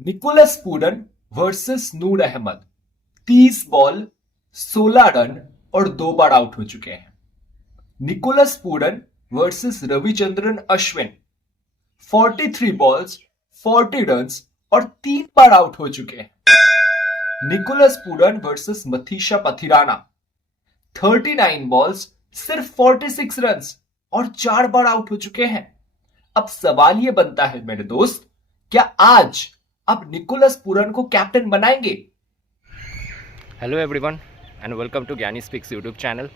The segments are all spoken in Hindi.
Nicholas Pooran versus Noor Ahmad 30 ball 16 run और 2 बार आउट हो चुके हैं। Nicholas Pooran versus Ravichandran Ashwin 43 balls 40 runs और 3 बार आउट हो चुके हैं। Nicholas Pooran versus Matheesha Pathirana 39 balls सिर्फ 46 रन्स और 4 बार आउट हो चुके हैं। अब सवाल यह बनता है मेरे दोस्त, क्या आज अब निकोलस पूरन को कैप्टन बनाएंगे? Hello everyone and welcome to Gyani Speaks YouTube channel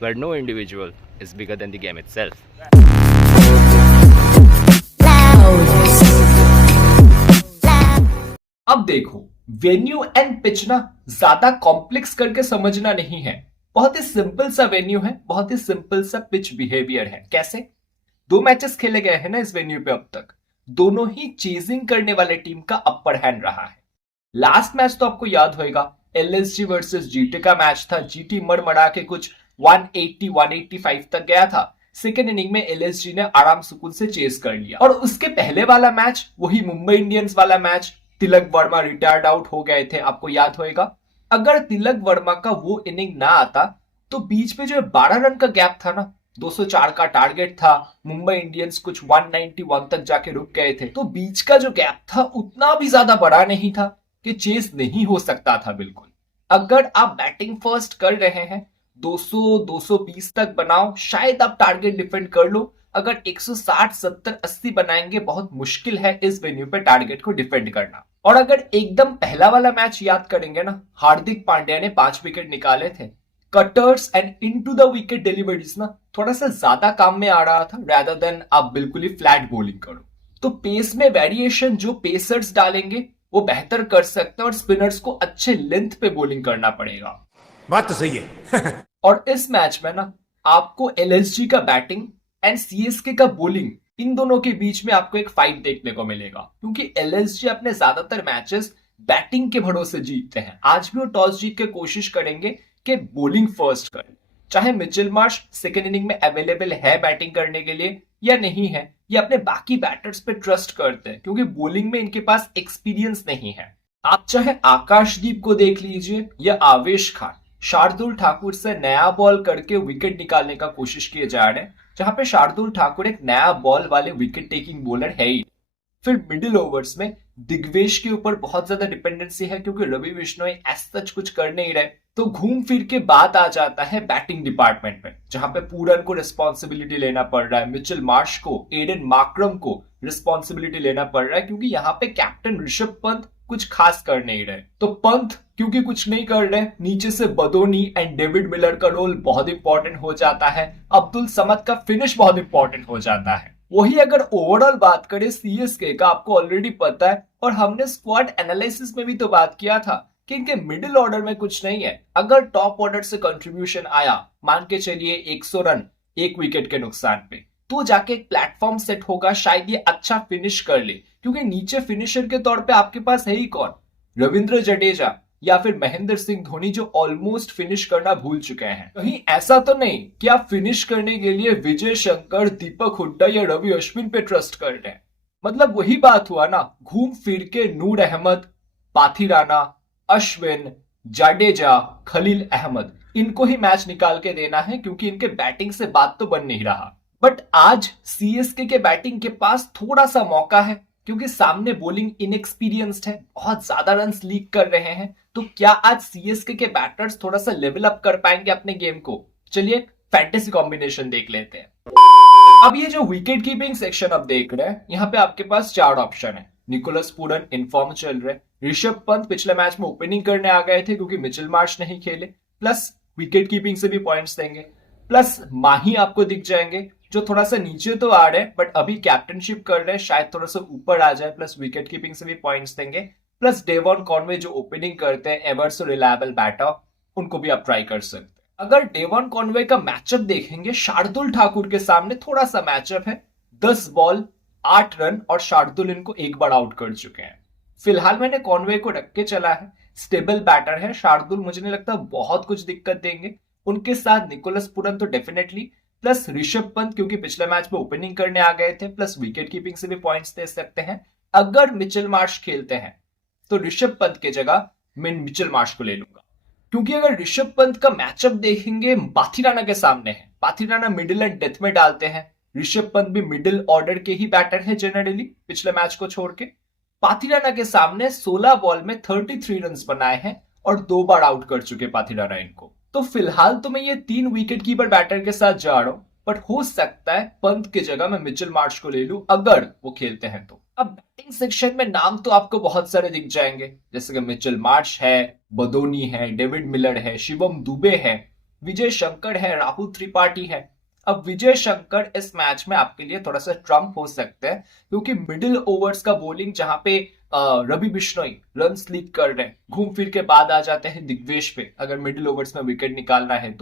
where no individual is bigger than the game itself. अब देखो, वेन्यू एंड पिच ना ज्यादा कॉम्प्लेक्स करके समझना नहीं है। बहुत ही सिंपल सा वेन्यू है, बहुत ही सिंपल सा पिच बिहेवियर है। कैसे? 2 मैचेस खेले गए हैं ना इस वेन्यू पे अब तक, दोनों ही चेजिंग करने वाले टीम का अपर हैंड रहा है। लास्ट मैच तो आपको याद होगा, एलएसजी वर्सेस जीटी का मैच था। जीटी मड़मड़ा के कुछ 180-185 तक गया था। सेकेंड इनिंग में एलएसजी ने आराम सुकून से चेस कर लिया। और उसके पहले वाला मैच, वही मुंबई इंडियंस वाला match, Tilak Varma retired out हो गए थे, आपको याद होगा। अगर तिलक वर्मा का वो इनिंग ना आता तो बीच में जो 12 रन का गैप था ना, 204 का टारगेट था, मुंबई इंडियंस कुछ 191 तक जाके रुक गए थे, तो बीच का जो गैप था उतना भी ज्यादा बड़ा नहीं था कि चेस नहीं हो सकता था। बिल्कुल, अगर आप बैटिंग फर्स्ट कर रहे हैं 200-220 तक बनाओ, शायद आप टारगेट डिफेंड कर लो। अगर 160, 70, 80 बनाएंगे, बहुत मुश्किल है इस वेन्यू पे टारगेट को डिफेंड करना। और अगर एकदम पहला वाला मैच याद करेंगे ना, हार्दिक पांड्या ने 5 विकेट निकाले थे। Cutters and into the wicket deliveries ना थोड़ा सा ज्यादा काम में आ रहा था, rather देन आप बिल्कुल ही फ्लैट बॉलिंग करो। तो पेस में वेरिएशन जो पेसर्स डालेंगे वो बेहतर कर सकते हैं, और स्पिनर्स को अच्छे लेंथ पे बॉलिंग करना पड़ेगा। बात तो सही है। और इस मैच में ना आपको एलएसजी का बैटिंग एंड सीएसके का बॉलिंग, इन दोनों के बीच में आपको एक फाइट देखने को मिलेगा, क्योंकि एलएसजी अपने ज्यादातर मैचेस बैटिंग के भरोसे जीतते हैं। आज भी वो टॉस जीत के कोशिश करेंगे कि बॉलिंग फर्स्ट करें। चाहे मिचेल मार्श सेकेंड इनिंग में अवेलेबल है बैटिंग करने के लिए या नहीं है, ये अपने बाकी बैटर्स पे ट्रस्ट करते हैं, क्योंकि बॉलिंग में इनके पास एक्सपीरियंस नहीं है। आप चाहे आकाशदीप को देख लीजिए या आवेश खान, शार्दुल ठाकुर से नया बॉल करके विकेट निकालने का कोशिश किए जा रहे हैं, जहां पे शार्दुल ठाकुर एक नया बॉल वाले विकेट टेकिंग बॉलर है ही। फिर मिडिल ओवर्स में दिग्वेश के ऊपर बहुत ज्यादा डिपेंडेंसी है, क्योंकि रवि बिश्नोई सच कुछ कर नहीं रहे। तो घूम फिर के बात आ जाता है बैटिंग डिपार्टमेंट में, जहां पे पूरन को रिस्पॉन्सिबिलिटी लेना पड़ रहा है, मिचेल मार्श को, एडन मार्क्रम को रिस्पॉन्सिबिलिटी लेना पड़ रहा है, क्योंकि यहाँ पे कैप्टन ऋषभ पंत कुछ खास कर नहीं रहे। तो पंत क्योंकि कुछ नहीं कर रहे, नीचे से बदोनी एंड डेविड मिलर का रोल बहुत इंपॉर्टेंट हो जाता है, अब्दुल समद का फिनिश बहुत इंपॉर्टेंट हो जाता है। वही अगर ओवरऑल बात करें सीएसके का, आपको ऑलरेडी पता है, और हमने स्क्वाड एनालिसिस में भी तो बात किया था कि इनके मिडिल ऑर्डर में कुछ नहीं है। अगर टॉप ऑर्डर से कंट्रीब्यूशन आया, मान के चलिए 100 रन 1 विकेट के नुकसान पे, तो जाके एक प्लेटफॉर्म सेट होगा, शायद ये अच्छा फिनिश कर ले। क्योंकि नीचे फिनिशर के तौर पे आपके पास है ही कौन? रविंद्र जडेजा या फिर महेंद्र सिंह धोनी, जो ऑलमोस्ट फिनिश करना भूल चुके हैं। कहीं ऐसा तो नहीं कि आप फिनिश करने के लिए विजय शंकर, दीपक हुड्डा या रवि अश्विन पे ट्रस्ट कर रहे हैं। मतलब वही बात हुआ ना, घूम फिर के नूर अहमद, पाथिराना, अश्विन, जाडेजा, खलील अहमद, इनको ही मैच निकाल के देना है, क्योंकि इनके बैटिंग से बात तो बन नहीं रहा। बट आज सीएसके के बैटिंग के पास थोड़ा सा मौका है, क्योंकि सामने बॉलिंग इनएक्सपीरियंस्ड है, बहुत ज्यादा रन्स लीक कर रहे हैं। तो क्या आज सीएसके के बैटर्स थोड़ा सा लेवल अप कर पाएंगे अपने गेम को? चलिए फैंटेसी कॉम्बिनेशन देख लेते हैं। अब ये जो विकेट कीपिंग सेक्शन आप देख रहे हैं, यहाँ पे आपके पास 4 ऑप्शन है। निकोलस पूरन इनफॉर्म चल रहे, ऋषभ पंत पिछले मैच में ओपनिंग करने आ गए थे क्योंकि मिचेल मार्श नहीं खेले, प्लस विकेट कीपिंग से भी पॉइंट्स देंगे, प्लस माही आपको दिख जाएंगे, जो थोड़ा सा नीचे तो आ रहे हैं बट अभी कैप्टनशिप कर रहे हैं, शायद थोड़ा सा ऊपर आ जाए, प्लस विकेट कीपिंग से भी पॉइंट्स देंगे, प्लस डेवॉन कॉनवे जो ओपनिंग करते हैं, एवर सो रिलायबल बैटर, उनको भी आप ट्राई कर सकते हैं। अगर डेवॉन कॉनवे का मैचअप देखेंगे, शार्दुल ठाकुर के सामने थोड़ा सा मैचअप है, 10 बॉल 8 रन, और शार्दुल इनको एक बार आउट कर चुके हैं। फिलहाल मैंने कॉनवे को रख के चला है, स्टेबल बैटर है। शार्दुल मुझे नहीं लगता बहुत कुछ दिक्कत देंगे। उनके साथ निकोलस पूरन तो डेफिनेटली, प्लस ऋषभ पंत क्योंकि पिछले मैच में ओपनिंग करने आ गए थे, प्लस विकेट कीपिंग से भी पॉइंट्स दे सकते हैं। अगर मिचेल मार्श खेलते हैं तो ऋषभ पंत के जगह मैं मिचेल मार्श को ले लूंगा। क्योंकि अगर ऋषभ पंत का मैचअप देखेंगे, पाथिराना के सामने है। पाथिराना मिडिल एंड डेथ में डालते हैं। ऋषभ पंत भी मिडिल ऑर्डर के ही बैटर है जनरली, पिछले मैच को छोड़ के। पाथिराना के सामने 16 बॉल में 33 रन बनाए हैं और 2 बार आउट कर चुके पाथिराना इनको। तो फिलहाल तो मैं ये 3 विकेट कीपर बैटर के साथ जा रहा हूं, बट हो सकता है पंत की जगह मैं मिचेल मार्श को ले लूं अगर वो खेलते हैं तो। अब बैटिंग सेक्शन में नाम तो आपको बहुत सारे दिख जाएंगे, जैसे कि मिचेल मार्श है, बदोनी है, डेविड मिलर है, शिवम दुबे है, विजय शंकर है, राहुल त्रिपाठी है। अब विजय शंकर इस मैच में आपके लिए थोड़ा सा ट्रम्प हो सकते हैं, क्योंकि मिडिल ओवर्स का बॉलिंग जहां पे रवि बिश्नोई रन लीक कर रहे हैं, घूम फिर के बाद आ जाते हैं दिग्वेश पे अगर मिडिल ओवर्स में विकेट निकालना है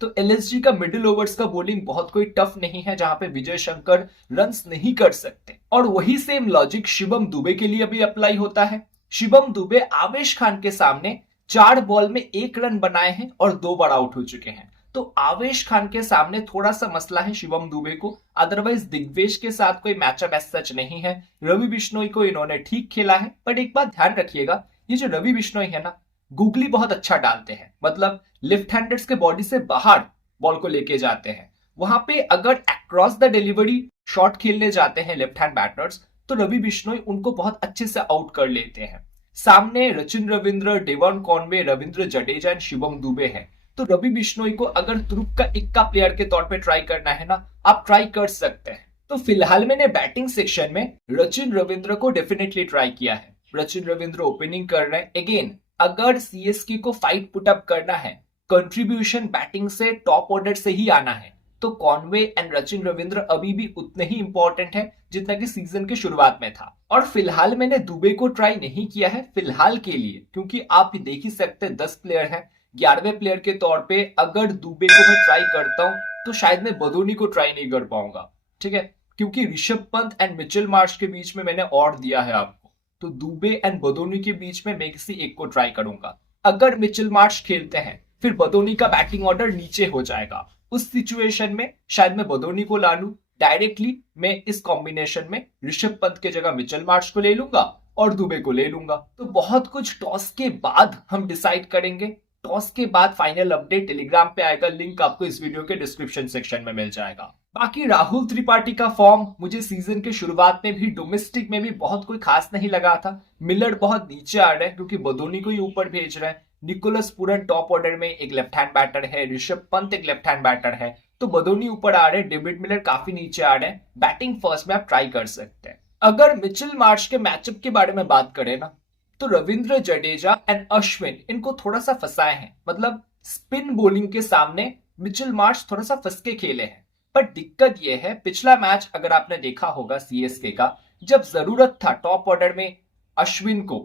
तो एलएसजी का मिडिल ओवर्स का बॉलिंग बहुत कोई टफ नहीं है जहां पे विजय शंकर रन्स नहीं कर सकते। और वही सेम लॉजिक शिवम दुबे के लिए भी अप्लाई होता है। शिवम दुबे आवेश खान के सामने 4 बॉल में 1 रन बनाए हैं और 2 बार आउट हो चुके हैं। तो आवेश खान के सामने थोड़ा सा मसला है शिवम दुबे को, अदरवाइज दिग्वेश के साथ कोई मैचअप एज सच नहीं है। रवि बिश्नोई को इन्होंने ठीक खेला है, बट एक बात ध्यान रखिएगा, ये जो रवि बिश्नोई है ना, गुगली बहुत अच्छा डालते हैं, मतलब लेफ्ट हैंडर्स के बॉडी से बाहर बॉल को लेके जाते हैं। वहां पे अगर अक्रॉस द डिलीवरी शॉट खेलने जाते हैं लेफ्ट हैंड बैटर्स, तो रवि बिश्नोई उनको बहुत अच्छे से आउट कर लेते हैं। सामने Rachin Ravindra, Devon Conway, Ravindra Jadeja and Shivam Dube है। तो रवि बिश्नोई को अगर तुरुप का इक्का प्लेयर के तौर पे ट्राई करना है ना, आप ट्राई कर सकते हैं। तो फिलहाल मैंने बैटिंग सेक्शन में रचिन रविंद्र को डेफिनेटली ट्राई किया है। रचिन रविंद्र ओपनिंग कर रहे हैं। अगेन अगर सीएसके को फाइट पुटअप करना है, कंट्रीब्यूशन बैटिंग से टॉप ऑर्डर से ही आना है, तो कॉनवे एंड रचिन रविंद्र अभी भी उतने ही इंपॉर्टेंट है जितना कि सीजन के शुरुआत में था। और फिलहाल मैंने दुबे को ट्राई नहीं किया है फिलहाल के लिए, क्योंकि आप देख ही सकते हैं 10 प्लेयर हैं। 11वें प्लेयर के तौर पे अगर दुबे को मैं ट्राई करता हूं तो शायद मैं बदोनी को ट्राई नहीं कर पाऊंगा, ठीक है, क्योंकि Rishabh Pant and Mitchell Marsh के बीच में मैंने और दिया है आपको। तो दुबे एंड बदोनी के बीच में मैं किसी एक को ट्राई करूंगा। अगर मिचेल मार्श खेलते हैं फिर बदोनी का बैटिंग ऑर्डर नीचे हो जाएगा। उस सिचुएशन में शायद मैं बदोनी को ला लूं डायरेक्टली। मैं इस कॉम्बिनेशन में ऋषभ पंत के जगह मिचेल मार्श को ले लूंगा और दुबे को ले लूंगा। तो बहुत कुछ टॉस के बाद हम डिसाइड करेंगे। टॉस के बाद फाइनल अपडेट टेलीग्राम पे आएगा, लिंक आपको इस वीडियो के डिस्क्रिप्शन सेक्शन में मिल जाएगा। बाकी राहुल त्रिपाठी का फॉर्म मुझे सीजन के शुरुआत में भी डोमेस्टिक में भी बहुत कोई खास नहीं लगा था। मिलर बहुत नीचे आ रहे हैं क्योंकि बदोनी को ही ऊपर भेज रहे हैं। निकोलस पूरन टॉप ऑर्डर में एक लेफ्ट हैंड बैटर है, ऋषभ पंत एक लेफ्ट हैंड बैटर है, तो बदोनी ऊपर आ रहे हैं, डेविड मिलर काफी नीचे आ रहे हैं। बैटिंग फर्स्ट में आप ट्राई कर सकते हैं। अगर मिचेल मार्श के मैचअप के बारे में बात करें ना, तो रविंद्र जडेजा एंड अश्विन इनको थोड़ा सा फंसाए हैं, मतलब स्पिन बॉलिंग के सामने मिचेल मार्श थोड़ा सा फंस के खेले हैं। पर दिक्कत यह है, पिछला मैच अगर आपने देखा होगा सीएसके का, जब जरूरत था टॉप ऑर्डर में अश्विन को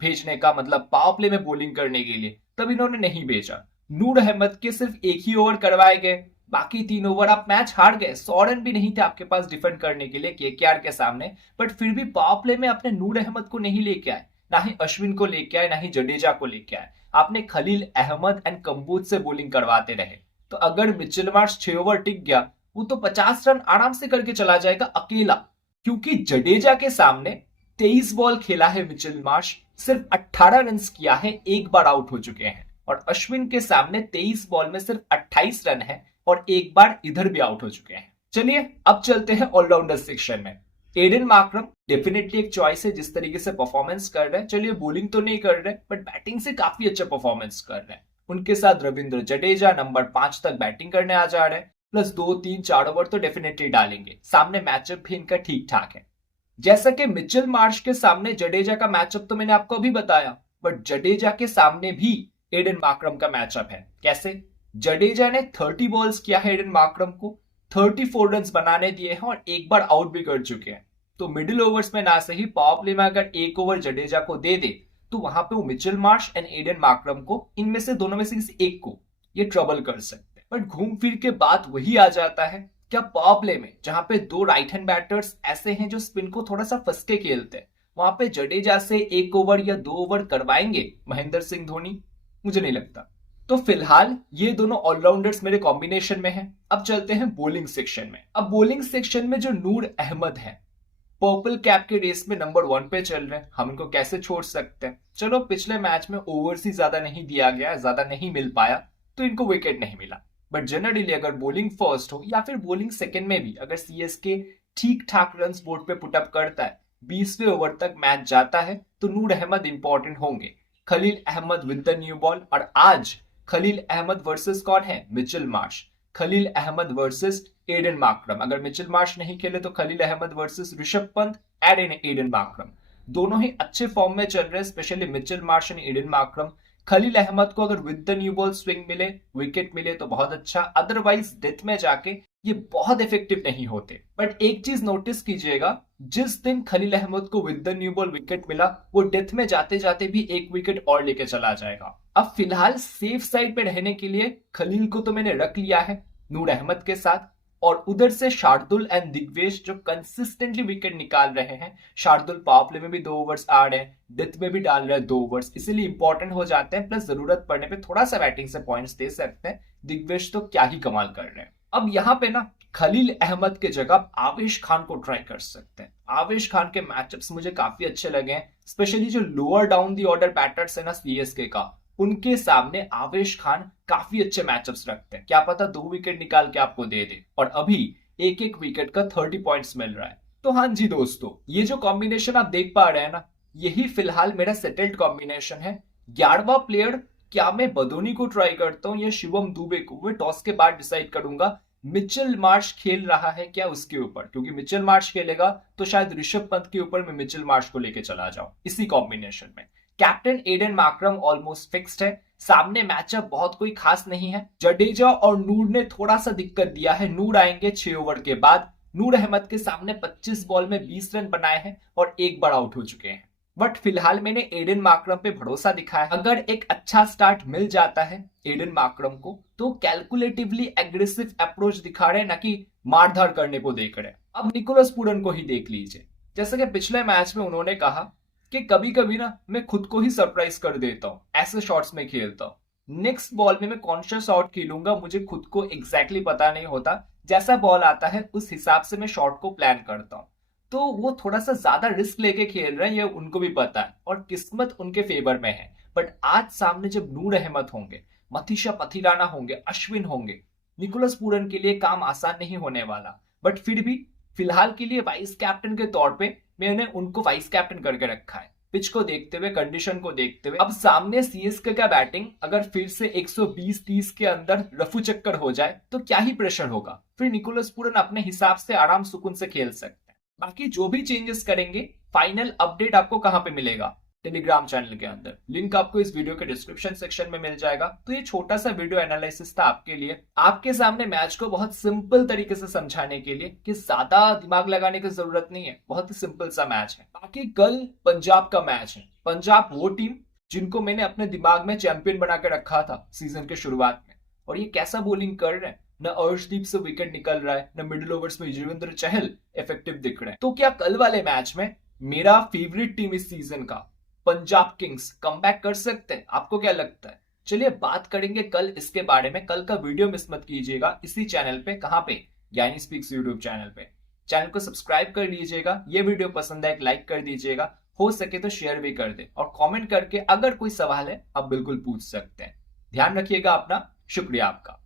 भेजने का, मतलब पावर प्ले में बॉलिंग करने के लिए, तब इन्होंने नहीं भेजा। नूर अहमद के सिर्फ एक ही ओवर करवाए गए, बाकी 3 ओवर आप मैच हार गए। 100 रन भी नहीं थे आपके पास डिफेंड करने के लिए केकेआर के सामने, बट फिर भी पावर प्ले में आपने नूर अहमद को नहीं लेके आए, ना ही अश्विन को लेके आए, ना ही जडेजा को लेके आए। आपने खलील अहमद एंड कंबोज से बॉलिंग करवाते रहे। तो अगर मिचेल मार्श 6 ओवर टिक गया, वो तो 50 रन आराम से करके चला जाएगा अकेला, क्योंकि जडेजा के सामने 23 बॉल खेला है मिचेल मार्श, सिर्फ 18 रन किया है, 1 बार आउट हो चुके हैं। और अश्विन के सामने 23 बॉल में सिर्फ 28 रन है और 1 बार इधर भी आउट हो चुके हैं। चलिए अब चलते हैं ऑलराउंडर सेक्शन में। एडन मार्करम डेफिनेटली एक चॉइस है, जिस तरीके से परफॉर्मेंस कर रहे हैं। चलिए बॉलिंग तो नहीं कर रहे, बट बैटिंग से काफी अच्छा परफॉर्मेंस कर रहे हैं। उनके साथ रविंद्र जडेजा नंबर 5 तक बैटिंग करने आ जा रहे हैं, प्लस 2, 3, 4 ओवर तो डेफिनेटली डालेंगे। सामने मैचअप भी इनका ठीक ठाक है। जैसा कि मिचेल मार्श के सामने जडेजा का मैचअप तो मैंने आपको अभी बताया, बट जडेजा के सामने भी एडन मार्करम का मैचअप है। कैसे? जडेजा ने 30 बॉल्स किया है एडन मार्करम को, 34 रन बनाने दिए हैं और 1 बार आउट भी कर चुके हैं। तो मिडिल ओवर्स में ना सही, पावर प्ले में अगर 1 ओवर जडेजा को दे दे, तो वहां पे वो Mitchell Marsh and Aiden Markram को, इनमें से दोनों में से किसी एक को ये ट्रबल कर सकते हैं। बट घूम फिर के बात वही आ जाता है, क्या पावर प्ले में जहां पे 2 राइट हैंड बैटर्स ऐसे हैं जो स्पिन को थोड़ा सा फंस के खेलते हैं, वहां पे जडेजा से 1 ओवर या 2 ओवर करवाएंगे महेंद्र सिंह धोनी? मुझे नहीं लगता। तो फिलहाल ये दोनों ऑलराउंडर्स मेरे कॉम्बिनेशन में हैं। अब चलते हैं बॉलिंग सेक्शन में। अब बॉलिंग सेक्शन में जो नूर अहमद है, पर्पल कैप के रेस में नंबर 1 पे चल रहे हैं, हम इनको कैसे छोड़ सकते हैं। चलो पिछले मैच में ओवर्स ही ज्यादा नहीं दिया गया, ज्यादा नहीं मिल पाया, तो इनको विकेट नहीं मिला। बट जनरली अगर बॉलिंग फर्स्ट हो या फिर बॉलिंग सेकंड में भी अगर सीएसके ठीक ठाक रन बोर्ड पे पुटअप करता है, 20वें ओवर तक मैच जाता है, तो नूर अहमद इंपॉर्टेंट होंगे। Khaleel Ahmed with the new ball, और आज खलील अहमद वर्सेस कौन है? Mitchell Marsh. Khaleel Ahmed versus Aiden Markram. अगर मिचेल मार्श नहीं खेले तो Khaleel Ahmed versus Rishabh Pant and Aiden Markram. दोनों ही अच्छे फॉर्म में चल रहे हैं, specially Mitchell Marsh and Aiden Markram. Khaleel Ahmed को अगर with the new ball swing मिले, विकेट मिले तो बहुत अच्छा, अदरवाइज डेथ में जाके ये बहुत इफेक्टिव नहीं होते। बट एक चीज नोटिस कीजिएगा, जिस दिन खलील अहमद को with the new ball wicket मिला, वो डेथ में जाते जाते भी एक विकेट और लेके चला जाएगा। अब फिलहाल सेफ साइड पे रहने के लिए खलील को तो मैंने रख लिया है नूर अहमद के साथ, और उधर से शार्दुल एंड दिग्वेश जो कंसिस्टेंटली विकेट निकाल रहे हैं। शार्दुल पावर प्ले में भी 2 ओवर्स आ रहे हैं, डेथ में भी डाल रहे हैं 2 ओवर्स, इसीलिए इंपॉर्टेंट हो जाते हैं। प्लस जरूरत पड़ने पे थोड़ा सा बैटिंग से पॉइंट्स दे सकते हैं। दिग्वेश तो क्या ही कमाल कर रहे हैं। अब यहाँ पे ना खलील अहमद के जगह आवेश खान को ट्राई कर सकते हैं। आवेश खान के मैचअप्स मुझे काफी अच्छे लगे हैं, स्पेशली जो lower down the order batters है ना सीएसके का, उनके सामने आवेश खान काफी अच्छे मैचअप्स रखते हैं। क्या पता 2 विकेट निकाल के आपको दे दे, और अभी एक एक विकेट का 30 पॉइंट्स मिल रहा है। तो हाँ जी दोस्तों, ये जो कॉम्बिनेशन आप देख पा रहे हैं ना, यही फिलहाल मेरा सेटल्ड कॉम्बिनेशन है। 11वां प्लेयर क्या मैं बदोनी को ट्राई करता हूँ या शिवम दुबे को, मैं टॉस के बाद डिसाइड करूंगा। मिचेल मार्श खेल रहा है क्या उसके ऊपर, क्योंकि मिचेल मार्श खेलेगा तो शायद ऋषभ पंत के ऊपर मैं मिचेल मार्श को लेके चला जाऊं इसी कॉम्बिनेशन में। Captain Aiden Markram almost fixed है। सामने मैचअप बहुत कोई खास नहीं है। जडेजा और नूर ने थोड़ा सा दिक्कत दिया है। नूर आएंगे 6 ओवर के बाद। नूर अहमद के सामने 25 बॉल में 20 रन बनाए हैं और 1 बार आउट हो चुके हैं। बट फिलहाल मैंने एडन मार्करम पे भरोसा दिखाया। अगर एक अच्छा स्टार्ट मिल जाता है एडन मार्करम को, तो कैलकुलेटिवली एग्रेसिव अप्रोच दिखा रहे हैं, ना कि मारधार करने को देख रहे हैं। अब निकोलस पूरन को ही देख लीजिए। जैसे कि पिछले मैच में उन्होंने कहा कि कभी कभी ना मैं खुद को ही सरप्राइज कर देता हूं, ऐसे शॉट्स में खेलता हूं। नेक्स्ट बॉल में मैं कॉन्शियस आउट खेलूंगा, मुझे खुद को एग्जैक्टली पता नहीं होता, जैसा बॉल आता है उस हिसाब से मैं शॉट को प्लान करता हूं। तो वो थोड़ा सा ज्यादा रिस्क लेके खेल रहे हैं, ये उनको भी पता है और किस्मत उनके फेवर में है। बट आज सामने जब नूर अहमद होंगे, मथीशा पथिराना होंगे, अश्विन होंगे, निकोलस पूरन के लिए काम आसान नहीं होने वाला। बट फिर भी फिलहाल के लिए वाइस कैप्टन के तौर पे मैंने उनको वाइस कैप्टन करके रखा है। पिच को देखते हुए, कंडीशन को देखते हुए। अब सामने सीएसके का बैटिंग अगर फिर से 120-30 के अंदर रफू चक्कर हो जाए तो क्या ही प्रेशर होगा। फिर निकोलस पूरन अपने हिसाब से आराम सुकून से खेल सकते हैं। बाकी जो भी चेंजेस करेंगे, फाइनल अपडेट आपको कहां पे मिलेगा? टेलीग्राम चैनल के अंदर। लिंक आपको इस वीडियो के डिस्क्रिप्शन सेक्शन में मिल जाएगा। तो ये छोटा सा वीडियो एनालिसिस था आपके लिए, आपके सामने मैच को बहुत सिंपल तरीके से समझाने के लिए, कि ज्यादा दिमाग लगाने की जरूरत नहीं है, बहुत ही सिंपल सा मैच है। बाकी कल पंजाब का मैच है। पंजाब वो टीम जिनको मैंने अपने दिमाग में चैंपियन बना के रखा था सीजन के शुरुआत में, और ये कैसा बॉलिंग कर रहे हैं। न अर्शदीप से विकेट निकल रहा है, न मिडिल ओवर्स में युजवेंद्र चहल इफेक्टिव दिख रहे हैं। तो क्या कल वाले मैच में मेरा फेवरेट टीम इस सीजन का पंजाब किंग्स कमबैक कर सकते हैं? आपको क्या लगता है? चलिए बात करेंगे कल इसके बारे में। कल का वीडियो मिस मत कीजिएगा इसी चैनल पे। कहां पे? ज्ञानी स्पीक्स यूट्यूब चैनल पे। चैनल को सब्सक्राइब कर लीजिएगा। ये वीडियो पसंद है एक लाइक कर दीजिएगा, हो सके तो शेयर भी कर दे, और कमेंट करके अगर कोई सवाल है आप बिल्कुल पूछ सकते हैं। ध्यान रखिएगा अपना। शुक्रिया आपका।